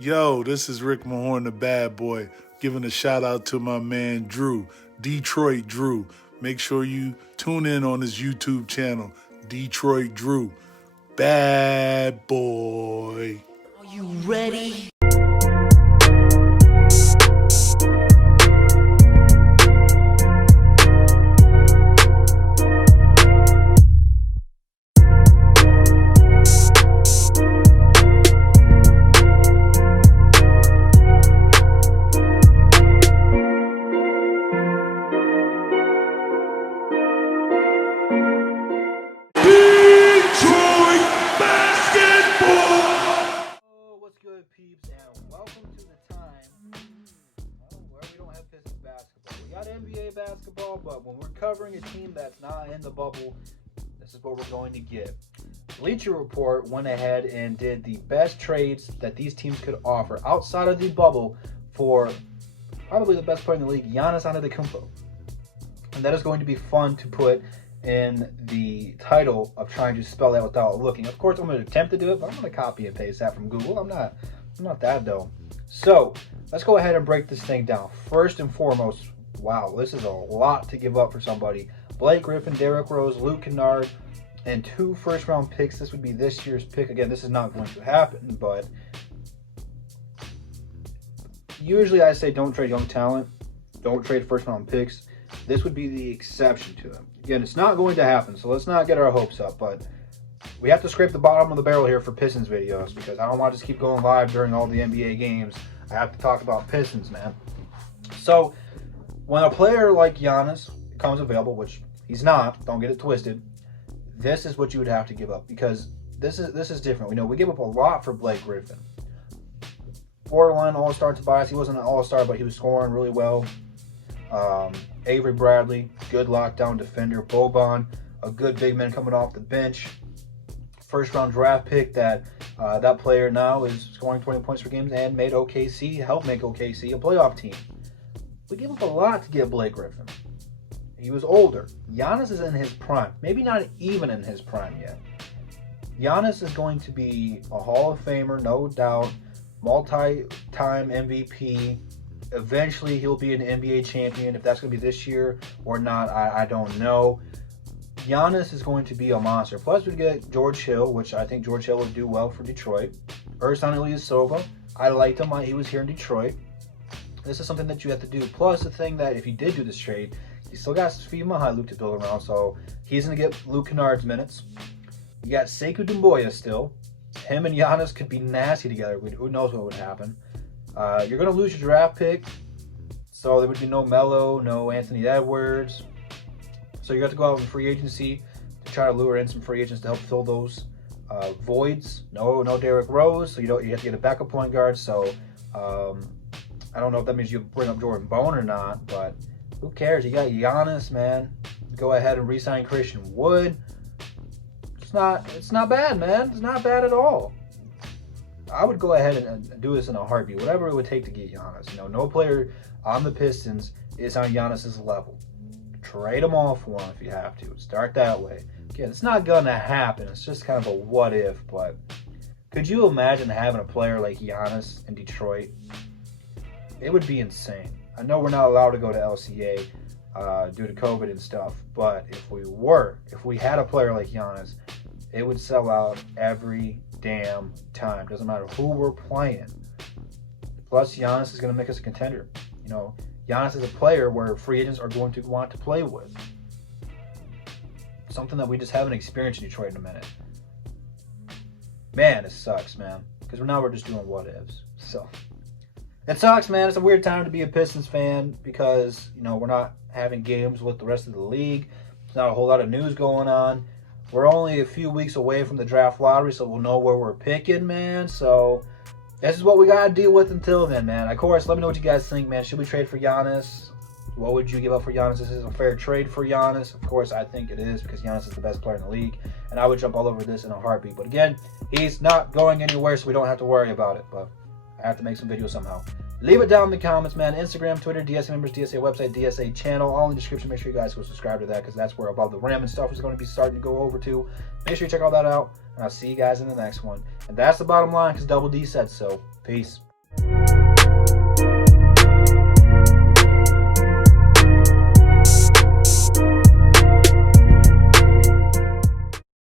Yo, this is Rick Mahorn, the bad boy, giving a shout out to my man Drew, Detroit Drew. Make sure you tune in on his YouTube channel, Detroit Drew. Bad boy. Are you ready? What's good, peeps, and welcome to the time where we don't have Pistons basketball. We got NBA basketball, but when we're covering a team that's not in the bubble, this is what we're going to get. Bleacher Report went ahead and did the best trades that these teams could offer outside of the bubble for probably the best player in the league, Giannis Antetokounmpo. And that is going to be fun to put in the title of trying to spell that without looking. Of course, I'm going to attempt to do it, but I'm going to copy and paste that from Google. I'm not that dumb. So let's go ahead and break this thing down. First and foremost, wow, this is a lot to give up for somebody. Blake Griffin, Derrick Rose, Luke Kennard, and 2 first-round picks. This would be this year's pick. Again, this is not going to happen, but usually I say don't trade young talent. Don't trade first-round picks. This would be the exception to them. Again, it's not going to happen, so let's not get our hopes up, but we have to scrape the bottom of the barrel here for Pistons videos because I don't want to just keep going live during all the NBA games. I have to talk about Pistons, man. So, when a player like Giannis becomes available, which he's not, don't get it twisted, this is what you would have to give up because this is different. We know we give up a lot for Blake Griffin. Borderline all-star Tobias. He wasn't an all-star, but he was scoring really well. Avery Bradley, good lockdown defender. Boban, a good big man coming off the bench. First round draft pick that player now is scoring 20 points per game and helped make OKC a playoff team. We gave up a lot to get Blake Griffin. He was older. Giannis is in his prime. Maybe not even in his prime yet. Giannis is going to be a Hall of Famer, no doubt. Multi-time MVP. Eventually, he'll be an NBA champion. If that's going to be this year or not, I don't know. Giannis is going to be a monster. Plus, we get George Hill, which I think George Hill would do well for Detroit. Ersan Ilyasova, I liked him. He was here in Detroit. This is something that you have to do. Plus, the thing that if you did do this trade, you still got Svi Mykhailiuk to build around, so he's going to get Luke Kennard's minutes. You got Sekou Doumbouya still. Him and Giannis could be nasty together. Who knows what would happen. You're going to lose your draft pick, so there would be no Melo, no Anthony Edwards. So you have to go out in free agency to try to lure in some free agents to help fill those voids. No Derrick Rose, so you have to get a backup point guard. So I don't know if that means you bring up Jordan Bone or not, but who cares? You got Giannis, man. Go ahead and re-sign Christian Wood. It's not bad, man. It's not bad at all. I would go ahead and do this in a heartbeat, whatever it would take to get Giannis. No player on the Pistons is on Giannis's level. Trade them all for him if you have to. Start that way. Again, it's not going to happen. It's just kind of a what if, but could you imagine having a player like Giannis in Detroit? It would be insane. I know we're not allowed to go to LCA due to COVID and stuff, but if we had a player like Giannis, it would sell out every damn time. Doesn't matter who we're playing. Plus, Giannis is going to make us a contender. Giannis is a player where free agents are going to want to play with. Something that we just haven't experienced in Detroit in a minute. Man, it sucks, man. Because now we're just doing what ifs. So, it sucks, man. It's a weird time to be a Pistons fan because, we're not having games with the rest of the league. There's not a whole lot of news going on. We're only a few weeks away from the draft lottery, so we'll know where we're picking, man. So, this is what we got to deal with until then, man. Of course, let me know what you guys think, man. Should we trade for Giannis? What would you give up for Giannis? This is a fair trade for Giannis. Of course, I think it is because Giannis is the best player in the league, and I would jump all over this in a heartbeat. But again, he's not going anywhere, so we don't have to worry about it. But I have to make some videos somehow. Leave it down in the comments, man. Instagram, Twitter, DSA members, DSA website, DSA channel, all in the description. Make sure you guys go subscribe to that because that's where Above the Rim and stuff is going to be starting to go over to. Make sure you check all that out, and I'll see you guys in the next one. And that's the bottom line because Double D said so. Peace.